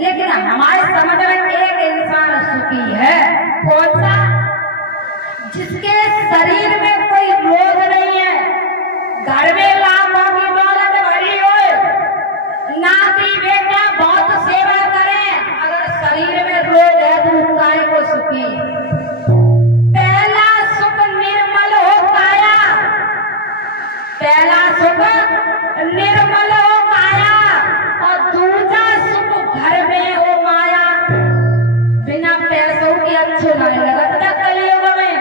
लेकिन हमारे समझ में एक इंसान सुखी है, कौन सा? जिसके शरीर में कोई रोग नहीं है, घर में लाखों की दौलत भरी हो, नाती बेटा बहुत सेवा करें, अगर शरीर में रोग है तो काहे को सुखी? पहला सुख निर्मल हो काया, पहला सुख निर्मल हो काया, और दूसरा सुख घर में हो माया। बिना पैसों के अच्छे नहीं लगता कलयुग में।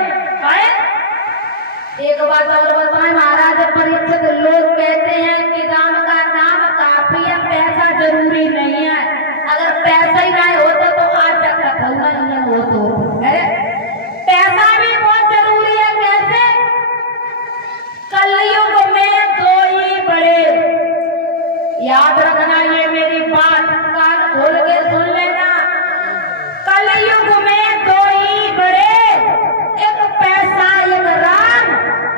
एक बात और बताएं महाराज परीक्षित, लोग कहते हैं कि राम का नाम काफी है, पैसा जरूरी नहीं है। अगर पैसा ही नहीं होता तो आज तक नहीं हो तो पैसा भी बहुत जरूरी है। कैसे? कलयुग में दो ही बड़े, याद रखना ये मेरी बात, कान खोल के सुन लेना। कलयुग में दो ही बड़े, एक पैसा एक राम,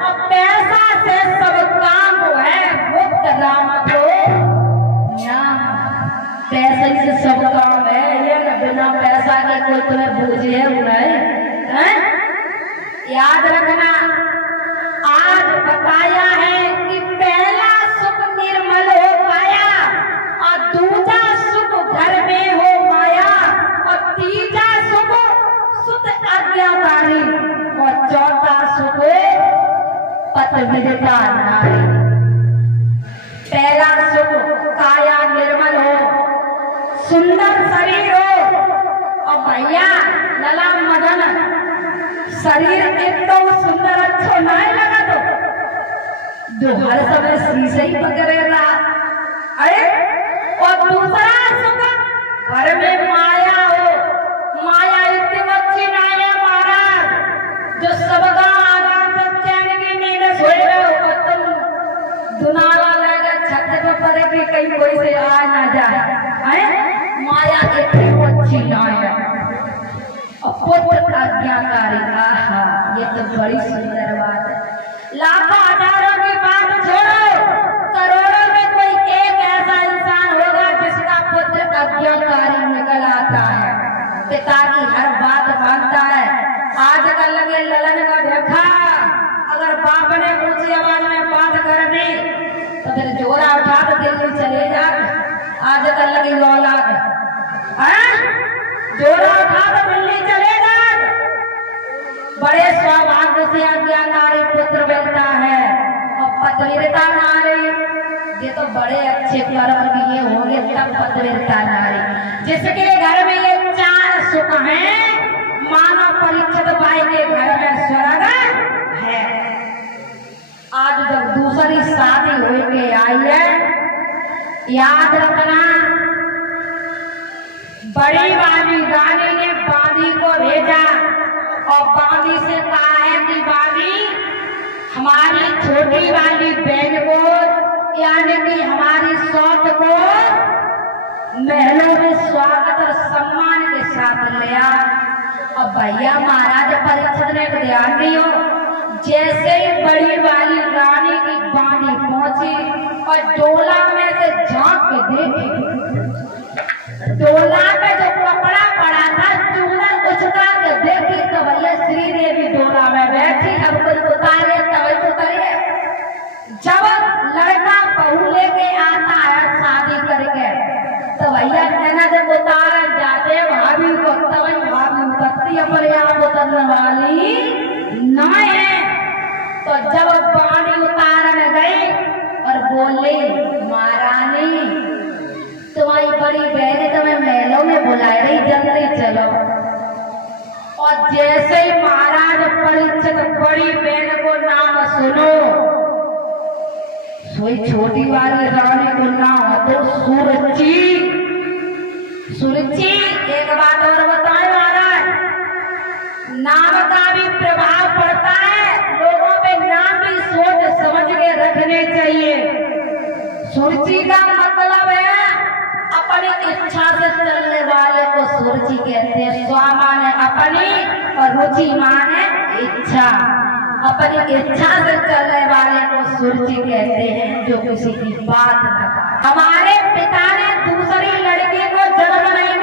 और पैसा से सब काम है, मुक्त राम को नाम। पैसे से सब काम है, ये ना बिना पैसा के कोई तुम्हें बूझे नहीं। याद रखना, आज बताया है कि पहला सुख निर्मल हो पाया, और दूसरा सुख घर में हो माया, और तीसरा सुख सुत आज्ञाकारी, और चौथा सुख पतिव्रता नारी। पहला सुख काया निर्मल हो, सुंदर शरीर हो, और भैया लला मदन शरीर एक तो सुंदर अच्छो नहीं लगा तो जो हर समय शीशे ही पकड़ेगा। अरे और दूसरा सुख घर में माया हो, माया इतनी अच्छी नहीं है महाराज, जो सबका आराम से चैन की नींद सोए रहो, और तुम दुनाला लेकर छत पे पड़े कि कहीं कोई से आ ना जाए। माया इतनी अच्छी नहीं है। पुत्र आज्ञाकारी, आहा ये तो बड़ी सुंदर बात है। लाखों हजारों की बात छोड़ो, करोड़ों में कोई एक ऐसा इंसान होगा जिसका पुत्र आज्ञाकारी निकल आता है, पिता की हर बात मानता है। आजकल लगे ललन का देखा, अगर बाप ने ऊंची आवाज में बात कर दी तो फिर जोरा उठा तो दिल्ली चले जा। आजकल लगी औलाद जोरा उठा तो दिल्ली चले जा। बड़े सौभाग्य से आज्ञाकारी पुत्र मिलता है, और पतिव्रता नारी, ये तो बड़े अच्छे कर्म किए होंगे तब पतिव्रता नारी, जिसके घर में ये चार सुख हैं, मानो परीक्षित भाई के घर में स्वर्ग है। आज जब दूसरी शादी होके आई है, याद रखना, बड़ी वाली रानी ने बांदी को भेजा, और बांदी से कहा है कि बांदी हमारी छोटी वाली बहन को, यानी कि हमारी सौत को महलों में स्वागत और सम्मान के साथ ले आ। अब भैया महाराज परीक्षित ने ध्यान दियो, जैसे ही बड़ी वाली रानी की बांदी पहुंची और डोला में से झांक के देखी, डोला पे जो कपड़ा पड़ा था चूड़न उचका के देखी तो भैया श्रीदेवी डोला में बैठी। अब कोई उतारे तब उतरे। जब लड़का बहू लेके आता है शादी करके तो भैया ननद उतार जाते भाभी को, तब भाभी उतरती अपने आप उतरने वाली न है। तो जब बाणी उतारने गई और बोले, महारानी तुम्हारी बड़ी बहन तुम्हें महलों में बुला रही, जल्दी चलो। और जैसे ही महाराज परीक्षित बड़ी बहन को नाम सुनो, सोई छोटी वाली रानी को नाम तो सुरुचि। सुरुचि, एक बात और बताए महाराज, नाम का भी प्रभाव पड़ता है, लोगों पे नाम भी सोच समझ के रखने चाहिए। सुरुचि का मतलब है अपनी इच्छा से चलने वाले को सुरुचि कहते हैं। स्व माने अपनी और रुचि माने इच्छा। अपनी इच्छा से चलने वाले को सुरुचि कहते हैं, जो किसी की बात न करे। हमारे पिता ने दूसरी लड़की को जन्म नहीं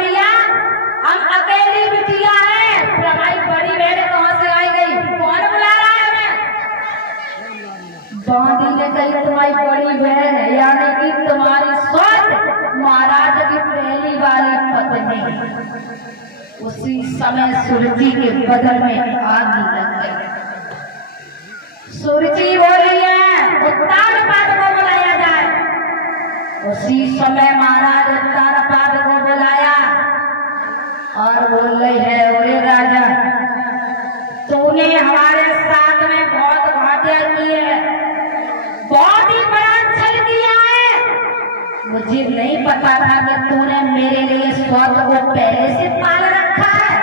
पढ़ने, उसी समय सुरजी के बदन में आग लग गई। सुरजी बोली है उत्तानपाद को बुलाया जाए। उसी समय महाराज उत्तानपाद को बुलाया और बोल रही है, अरे राजा, तूने हमारे साथ में बहुत घाटिया की है, बहुत ही बड़ा छल किया है। मुझे नहीं पता था कि तूने मेरे लिए सौत को पहले से पाल रखा है।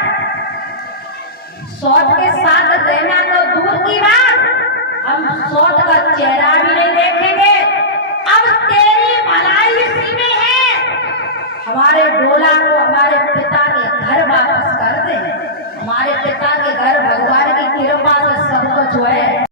सौत के साथ रहना तो दूर की बात, हम सौत का चेहरा भी नहीं देखेंगे। अब तेरी भलाई इसी में है, हमारे डोला को